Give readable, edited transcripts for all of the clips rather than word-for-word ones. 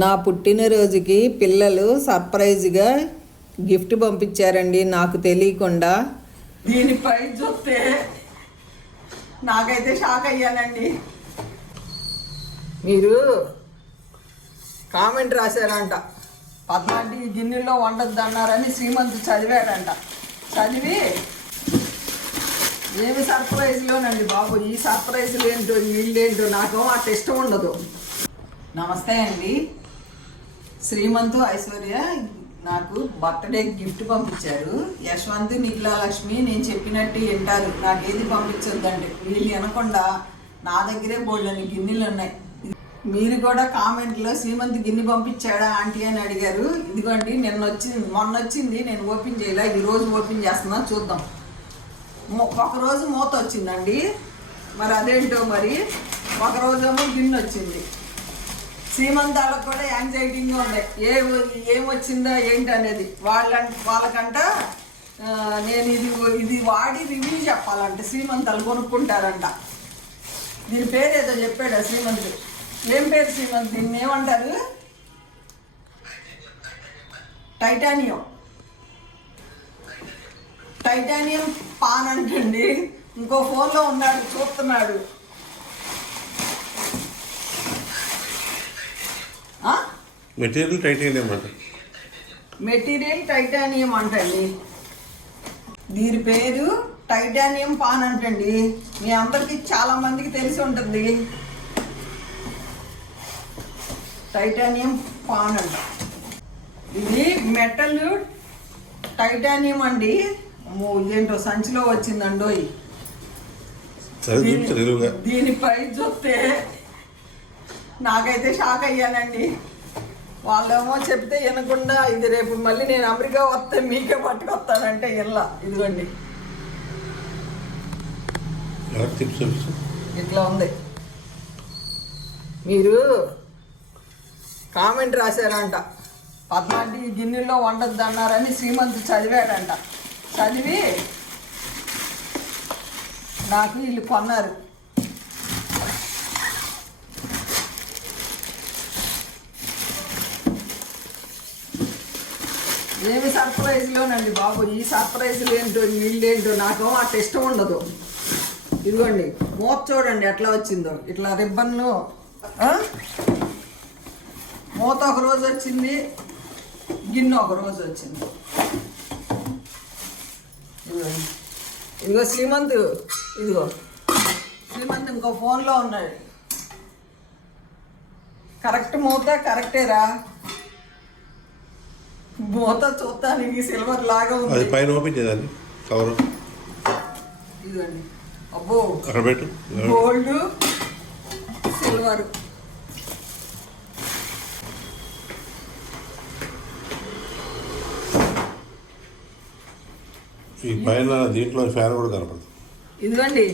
నా పుట్టినరోజుకి పిల్లలు సర్ప్రైజ్గా గిఫ్ట్ పంపించారండి నాకు తెలియకుండా. దీనిపై చూస్తే నాకైతే షాక్ అయ్యానండి. మీరు కామెంట్ రాశారంట, పద్నాటి గిన్నెల్లో వండొద్దు అన్నారని శ్రీమంత్ చదివాడంట. చదివి ఏమి సర్ప్రైజ్లోనండి బాబు, ఈ సర్ప్రైజ్లు ఏంటో వీళ్ళేంటో నాకు అట్ట ఇష్టం ఉండదు. నమస్తే అండి. శ్రీమంత్ ఐశ్వర్య నాకు బర్త్డే గిఫ్ట్ పంపించారు. యశ్వంత్ నిఖిలాలక్ష్మి నేను చెప్పినట్టు వింటారు, నాకు ఏది పంపించొద్దండి. వీళ్ళు వినకుండా నా దగ్గరే బోల్డని గిన్నెలు ఉన్నాయి. మీరు కూడా కామెంట్లో శ్రీమంత్ గిన్నె పంపించాడా ఆంటీ అని అడిగారు. ఇదిగోండి మొన్న వచ్చింది, నేను ఓపెన్ చేయలే, ఈరోజు ఓపెన్ చేస్తున్నా, చూద్దాం. ఒకరోజు మూత వచ్చిందండి, మరి అదేంటో మరి. ఒకరోజేమో గిన్నె వచ్చింది. శ్రీమంత్ వాళ్ళకు కూడా యాంగ్జైటీగా ఉంది, ఏమొచ్చిందా ఏంటి అనేది. వాళ్ళకంట నేను ఇది వాడి రివ్యూ చెప్పాలంట. శ్రీమంత్ వాళ్ళు కొనుక్కుంటారంట. దీని పేరు ఏదో చెప్పాడు శ్రీమంత్. ఏం పేరు శ్రీమంత్? దీన్ని ఏమంటారు? టైటానియం పాన్ అంటండి. ఇంకో ఫోన్లో ఉన్నాడు, చూస్తున్నాడు. మెటీరియల్ టైటానియం అంటండి. దీని పేరు టైటానియం పాన్ అంటండి. మీ అందరికి చాలా మందికి తెలిసి ఉంటుంది. టైటానియం పాన్ అంట. ఇది మెటల్ టైటానియం అండి. ఇదేంటో సంచిలో వచ్చిందండో. దీనిపై చూస్తే నాకైతే షాక్ అయ్యానండి. వాళ్ళేమో చెప్తే వినకుండా ఇది రేపు మళ్ళీ నేను అమెరికా వస్తే మీకే పట్టుకొస్తానంటే ఇలా. ఇదిగోండి ఇట్లా ఉంది. మీరు కామెంట్ రాశారంట, పద్నాటి గిన్నెల్లో వండొద్దు అన్నారని శ్రీమంత్ చదివాడంట. చదివి నాకు వీళ్ళు కొన్నారు. ఏమి సర్ప్రైజ్లోనండి బాబు, ఈ సర్ప్రైజ్లు ఏంటో వీళ్ళేంటో నాకు అట్ట ఇష్టం ఉండదు. ఇదిగోండి మూత చూడండి ఎట్లా వచ్చిందో. ఇట్లా రిబ్బన్లు మూత ఒక రోజు వచ్చింది, గిన్నె ఒక రోజు వచ్చింది. ఇదిగో శ్రీమంత్, ఇదిగో శ్రీమంత్ ఇంకో ఫోన్లో ఉన్నాడు. కరెక్ట్ మూత కరెక్టేరా. మూత చూస్తానికి సిల్వర్ లాగా ఉంది. పైన ఓపెన్ చేయాలి కవర్. ఇదిగోండి, అబ్బో గోల్డ్ సిల్వర్. ఈ పైన దీంట్లో ఫ్యాన్ కూడా కనపడుతుంది. ఇదిగోండి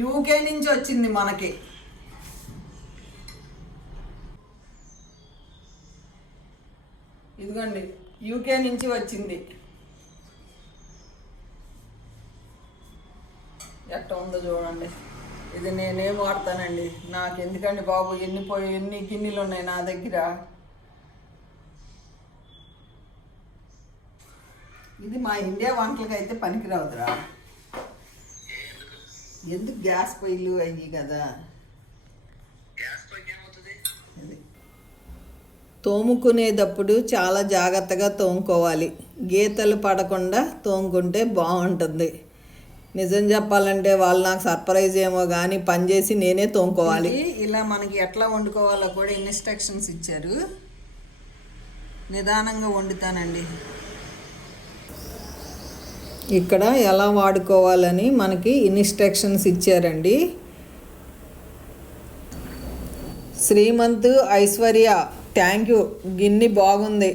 యూకే నుంచి వచ్చింది మనకి. ఇదిగోండి యూకే నుంచి వచ్చింది. ఎట్ట ఉందో చూడండి. ఇది నేనేం వాడతానండి, నాకు ఎందుకండి బాబు. ఎన్ని గిన్నెలు ఉన్నాయి నా దగ్గర. ఇది మా ఇండియా వంటలకి అయితే పనికిరావుదురా. ఎందుకు గ్యాస్ పొయ్యిలు అయ్యి కదా. తోముకునేటప్పుడు చాలా జాగ్రత్తగా తోముకోవాలి. గీతలు పడకుండా తోముకుంటే బాగుంటుంది. నిజం చెప్పాలంటే వాళ్ళు నాకు సర్ప్రైజ్ ఏమో కానీ పనిచేసి నేనే తోముకోవాలి. ఇలా మనకి ఎట్లా వండుకోవాలో కూడా ఇన్స్ట్రక్షన్స్ ఇచ్చారు. నిదానంగా వండుతానండి. ఇక్కడ ఎలా వాడుకోవాలని మనకి ఇన్స్ట్రక్షన్స్ ఇచ్చారండి. Srimanth Aishwarya thank you. గిన్నె బాగుంది.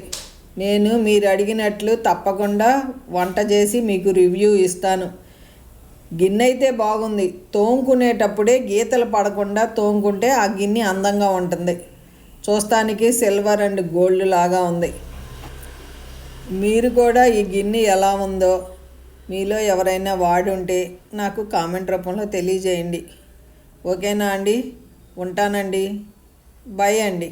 నేను మీరు అడిగినట్లు తప్పకుండా వంట చేసి మీకు రివ్యూ ఇస్తాను. గిన్నె అయితే బాగుంది. తోముకునేటప్పుడే గీతలు పడకుండా తోముకుంటే ఆ గిన్నె అందంగా ఉంటుంది. చూస్తానికి సిల్వర్ అండ్ గోల్డ్ లాగా ఉంది. మీరు కూడా ఈ గిన్నె ఎలా ఉందో మీలో ఎవరైనా వాడి ఉంటే నాకు కామెంట్ రూపంలో తెలియజేయండి. ఓకేనా అండి? ఉంటానండి. బాయ్ అండి.